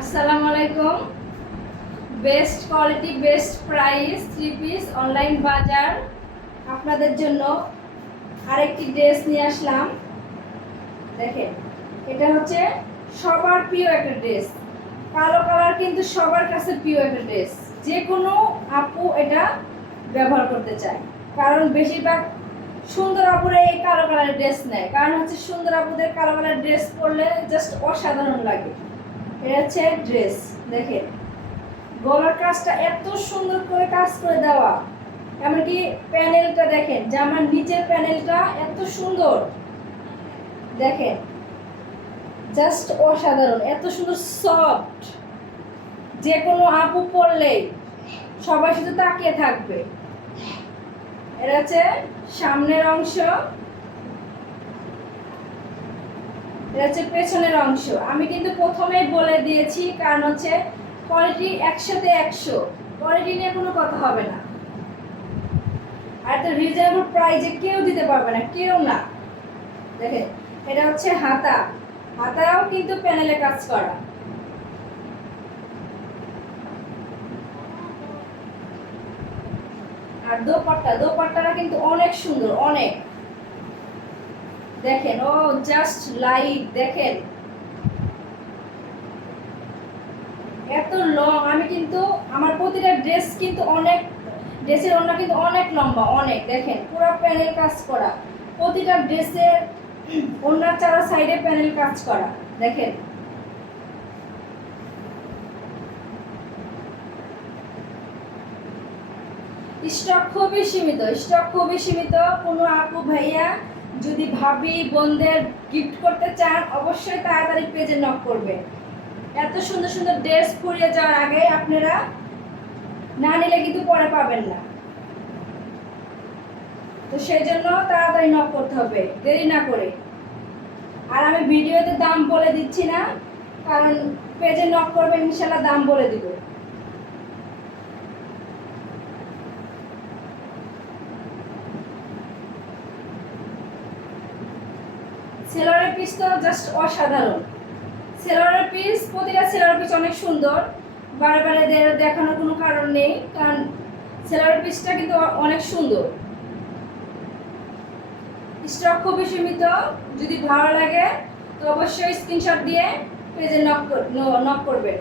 আসসালামু আলাইকুম। Best quality, best price three piece online Bazar. আপনাদের জন্য আরেকটি ড্রেস নিয়ে আসলাম। দেখেন, এটা হচ্ছে সবার প্রিয় একটা ড্রেস। কালো কালার কিন্তু সবার কাছে প্রিয় একটা ড্রেস। যে কোনো আপু এটা ব্যবহার করতে চায়। কারণ বেশিরভাগ সুন্দর আপুরা এই কালো কালারের ড্রেস নেয়। কারণ হচ্ছে সুন্দর আপুদের কালো কালার ড্রেস পরলে জাস্ট অসাধারণ লাগে। এটা হচ্ছে ড্রেস দেখেন। গলার কাজটা এত সুন্দর করে কাজ করে দেওয়া। এমনকি প্যানেলটা দেখেন, জামার নিচের প্যানেলটা এত সুন্দর। দেখেন জাস্ট অসাধারণ, এত সুন্দর সফট যে কোনো আপু পরলেই সবাই শুধু তাকিয়ে থাকবে। এটা হচ্ছে সামনের অংশ। এটা হচ্ছে পেছনের অংশ। আমি কিন্তু প্রথমেই বলে দিয়েছি, কারণ হচ্ছে কোয়ালিটি একশোতে একশো। কোয়ালিটি নিয়ে কোনো কথা হবে না। আর একটা রিজনেবল প্রাইজে কেউ দিতে পারবে না, কেউ না। দেখেন, এটা হচ্ছে হাতা। হাতাও কিন্তু প্যানেলে কাজ করা। আর দোপাট্টা, দোপাট্টাটা কিন্তু অনেক সুন্দর, অনেক। দেখেন, ও জাস্ট লাইট দেখেন। এত লং আমি কিন্তু আমার প্রতিটা ড্রেস কিন্তু অনেক ড্রেসের ওড়না কিন্তু অনেক লম্বা, অনেক, দেখেন, পুরো প্যানেল কাজ করা। প্রতিটা ড্রেসের ওড়নার চারা সাইডে প্যানেল কাজ করা, দেখেন। স্টক খুবই সীমিত স্টক খুবই সীমিত। কোনো আপু, ভাইয়া যদি ভাবি বোনদের গিফট করতে চান, অবশ্যই তাড়াতাড়ি পেজে নক করবে। এত সুন্দর সুন্দর ড্রেস ফুরিয়ে যাওয়ার আগে আপনারা না নিলে কিন্তু পরে পাবেন না। তো সেই জন্য তাড়াতাড়ি নক করতে হবে, দেরি না করে। আর আমি ভিডিওতে দাম বলে দিচ্ছি না, কারণ পেজে নক করবেন ইনশাল্লাহ দাম বলে দিব। সেলরের পিস তো জাস্ট অসাধারণ। সেলরের পিস প্রতিটা সেলরের পিস অনেক সুন্দর। বারে বারে দেখানোর কোনো কারণ নেই, কারণ সেলরের পিসটা কিন্তু অনেক সুন্দর। স্টক খুবই সীমিত, যদি ভালো লাগে তো অবশ্যই স্ক্রিনশট দিয়ে পেজে নক নক করবেন।